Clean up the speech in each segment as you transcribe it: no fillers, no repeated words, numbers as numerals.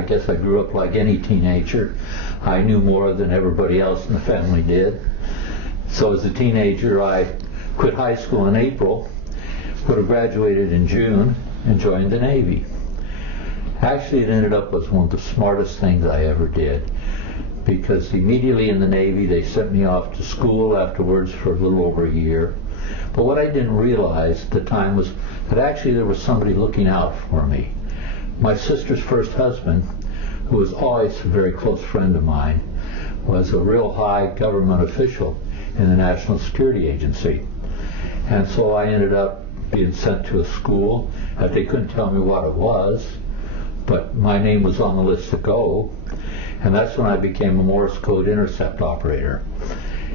I guess I grew up like any teenager. I knew more than everybody else in the family did. So as a teenager, I quit high school in April, would have graduated in June, and joined the Navy. Actually, it ended up as one of the smartest things I ever did, because immediately in the Navy they sent me off to school afterwards for a little over a year. But what I didn't realize at the time was that actually there was somebody looking out for me. My sister's first husband, who was always a very close friend of mine, was a real high government official in the National Security Agency. And so I ended up being sent to a school that they couldn't tell me what it was, but my name was on the list to go. And that's when I became a Morse code intercept operator.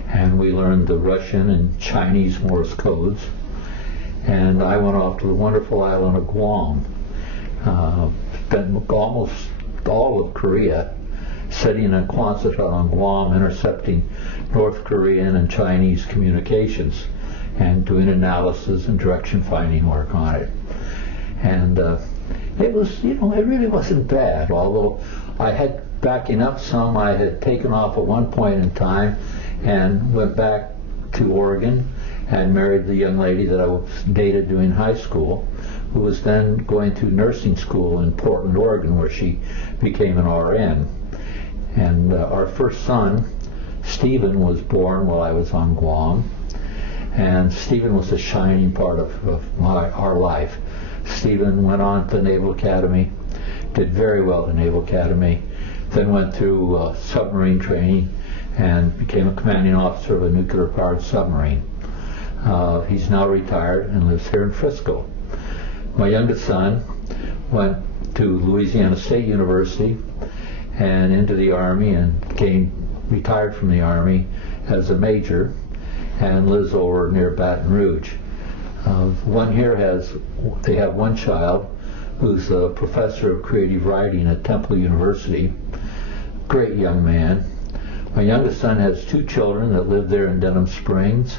And we learned the Russian and Chinese Morse codes. And I went off to the wonderful island of Guam. Spent almost all of Korea sitting in a Quonset hut on Guam, intercepting North Korean and Chinese communications and doing analysis and direction finding work on it. And it was, it really wasn't bad, although I had, backing up some, I had taken off at one point in time and went back to Oregon and married the young lady that I was dated during high school, who was then going to nursing school in Portland, Oregon, where she became an RN. And our first son, Stephen, was born while I was on Guam. And Stephen was a shining part of our life. Stephen went on to the Naval Academy, did very well at the Naval Academy, then went through submarine training and became a commanding officer of a nuclear-powered submarine. He's now retired and lives here in Frisco. My youngest son went to Louisiana State University and into the Army and retired from the Army as a major and lives over near Baton Rouge. One here they have one child who's a professor of creative writing at Temple University. Great young man. My youngest son has two children that live there in Denham Springs,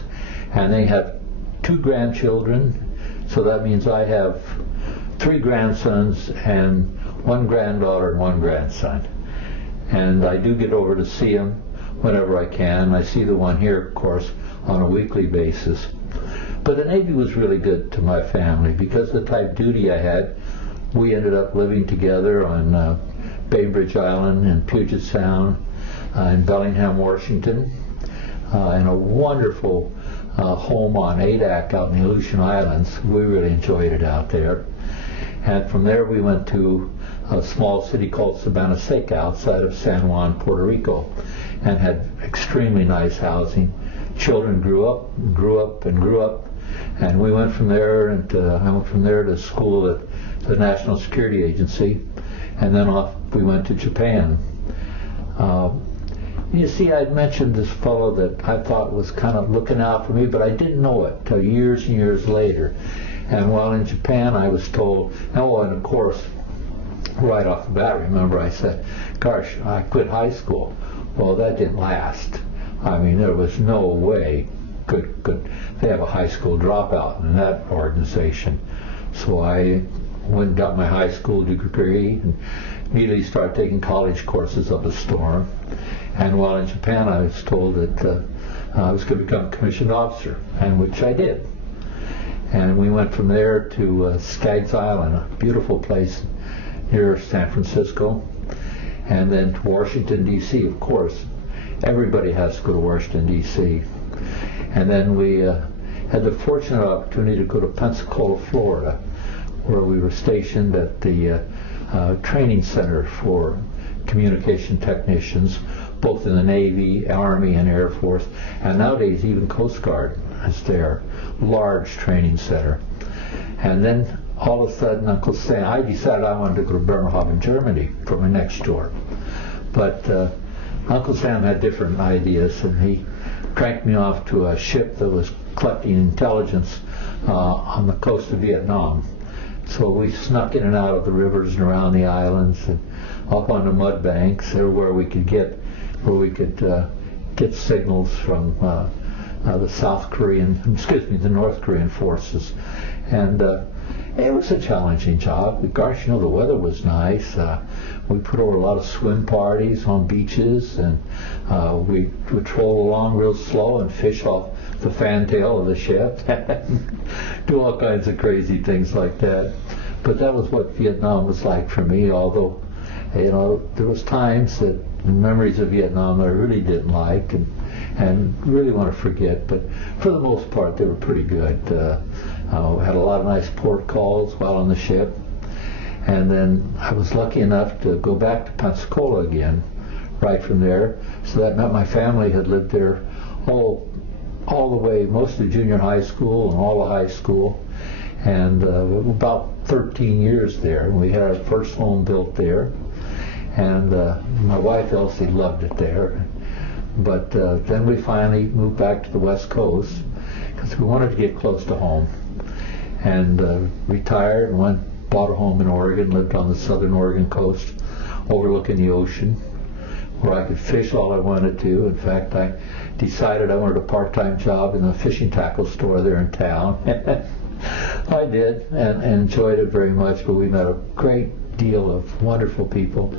and they have two grandchildren, so that means I have three grandsons and one granddaughter and one grandson. And I do get over to see them whenever I can. I see the one here, of course, on a weekly basis. But the Navy was really good to my family because of the type duty I had. We ended up living together on Bainbridge Island and Puget Sound in Bellingham, Washington, in a wonderful home on Adak out in the Aleutian Islands. We really enjoyed it out there. And from there we went to a small city called Sabana Seca outside of San Juan, Puerto Rico, and had extremely nice housing. Children grew up, and we went from there, and I went from there to school at the National Security Agency, and then off we went to Japan. You see, I'd mentioned this fellow that I thought was kind of looking out for me, but I didn't know it till years and years later. And while in Japan, I was told, and of course, right off the bat, remember I said, gosh, I quit high school. Well, that didn't last. I mean, there was no way could they have a high school dropout in that organization. So I went and got my high school degree and immediately started taking college courses up a storm. And while in Japan, I was told that I was going to become a commissioned officer, and which I did. And we went from there to Skaggs Island, a beautiful place near San Francisco, and then to Washington, D.C., of course. Everybody has to go to Washington, D.C. And then we had the fortunate opportunity to go to Pensacola, Florida, where we were stationed at the training center for communication technicians, both in the Navy, Army, and Air Force, and nowadays even Coast Guard is there. Large training center. And then all of a sudden, Uncle Sam, I decided I wanted to go to Bremerhaven, Germany for my next tour. But Uncle Sam had different ideas, and he cranked me off to a ship that was collecting intelligence on the coast of Vietnam. So we snuck in and out of the rivers and around the islands and up on the mud banks, everywhere we could get, where we could get signals from the North Korean forces. And it was a challenging job. Gosh, the weather was nice. We put over a lot of swim parties on beaches, and we would troll along real slow and fish off the fantail of the ship. Do all kinds of crazy things like that. But that was what Vietnam was like for me, although, there was times that memories of Vietnam I really didn't like and really want to forget, but for the most part they were pretty good. Had a lot of nice port calls while on the ship, and then I was lucky enough to go back to Pensacola again right from there, so that meant my family had lived there all the way, most of junior high school and all of high school, and about 13 years there. We had our first home built there, and my wife Elsie loved it there. But then we finally moved back to the West Coast because we wanted to get close to home, and retired and bought a home in Oregon, lived on the southern Oregon coast overlooking the ocean, where I could fish all I wanted to. In fact, I decided I wanted a part-time job in the fishing tackle store there in town. I did, and enjoyed it very much, but we met a great deal of wonderful people.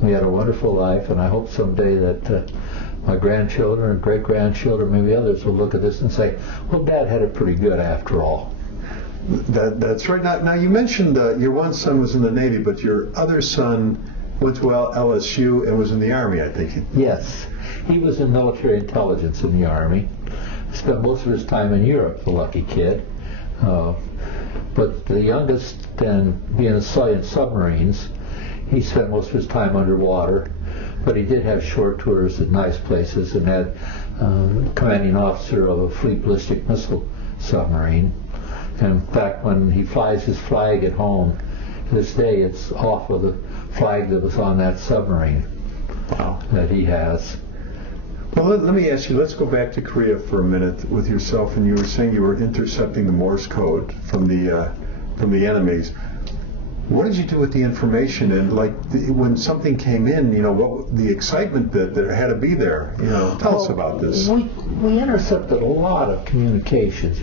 We had a wonderful life, and I hope someday that my grandchildren and great-grandchildren, maybe others, will look at this and say, well, Dad had it pretty good after all. That's right. Now you mentioned your one son was in the Navy, but your other son went to LSU and was in the Army, I think. Yes. He was in military intelligence in the Army. Spent most of his time in Europe, the lucky kid. But the youngest, then, being in submarines, he spent most of his time underwater. But he did have short tours at nice places, and had commanding officer of a fleet ballistic missile submarine. And in fact, when he flies his flag at home, to this day it's off of the flag that was on that submarine. Wow. That he has. Well, let me ask you, let's go back to Korea for a minute with yourself, and you were saying you were intercepting the Morse code from the enemies. What did you do with the information? And when something came in, what the excitement that had to be there. Tell us about this. We intercepted a lot of communications.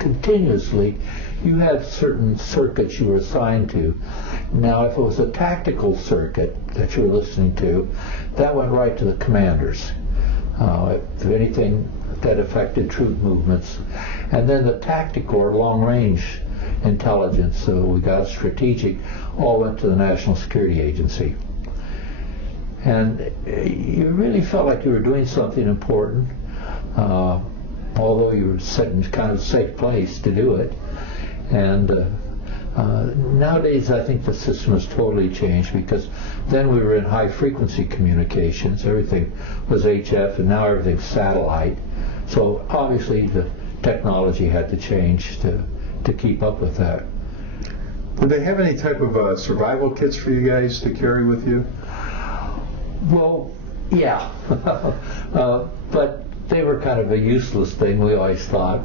Continuously, you had certain circuits you were assigned to. Now, if it was a tactical circuit that you were listening to, that went right to the commanders. If anything that affected troop movements, and then the tactical or long-range intelligence, so we got strategic, all went to the National Security Agency. And you really felt like you were doing something important, although you were set in kind of a safe place to do it. And nowadays I think the system has totally changed, because then we were in high frequency communications. Everything was HF, and now everything's satellite. So obviously the technology had to change to keep up with that. Did they have any type of survival kits for you guys to carry with you? Well, yeah. But they were kind of a useless thing, we always thought,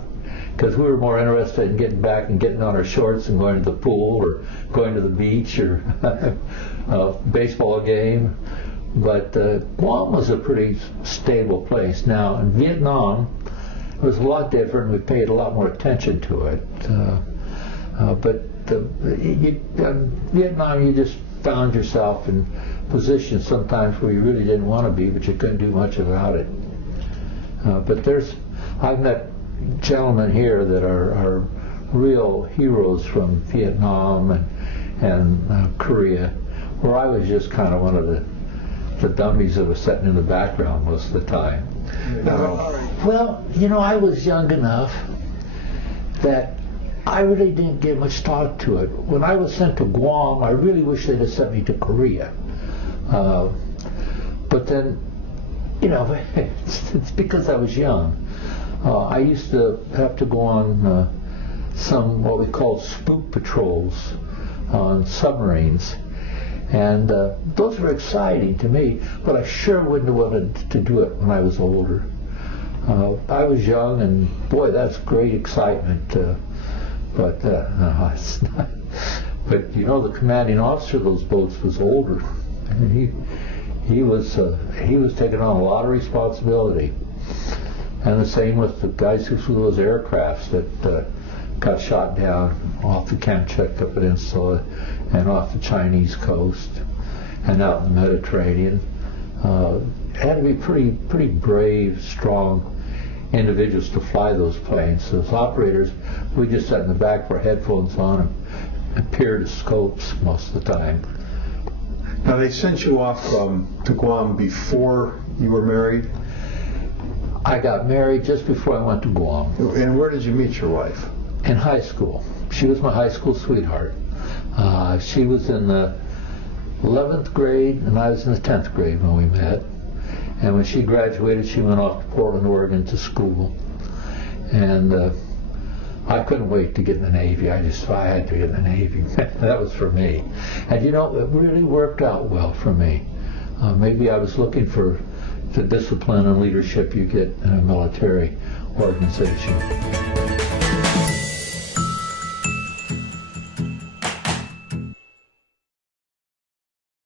because we were more interested in getting back and getting on our shorts and going to the pool or going to the beach or a baseball game. But Guam was a pretty stable place. Now, in Vietnam, it was a lot different. We paid a lot more attention to it. But in Vietnam, you just found yourself in positions sometimes where you really didn't want to be, but you couldn't do much about it. But I've met gentlemen here that are real heroes from Vietnam and Korea, where I was just kind of one of the dummies that was sitting in the background most of the time. Well, I was young enough that I really didn't give much thought to it. When I was sent to Guam, I really wish they'd have sent me to Korea. But then, it's because I was young. I used to have to go on some what we call spook patrols on submarines. And those were exciting to me, but I sure wouldn't have wanted to do it when I was older. I was young, and boy, that's great excitement. But no, it's not. But the commanding officer of those boats was older, and he was taking on a lot of responsibility. And the same with the guys who flew those aircrafts that got shot down off the Kamchatka Peninsula and off the Chinese coast and out in the Mediterranean. Had to be pretty brave, strong individuals to fly those planes. So as operators, we just sat in the back with our headphones on and peered at scopes most of the time. Now, they sent you off to Guam before you were married? I got married just before I went to Guam. And where did you meet your wife? In high school. She was my high school sweetheart. She was in the 11th grade and I was in the 10th grade when we met. And when she graduated, she went off to Portland, Oregon to school. And I couldn't wait to get in the Navy. I had to get in the Navy. That was for me. And you know, it really worked out well for me. Maybe I was looking for the discipline and leadership you get in a military organization.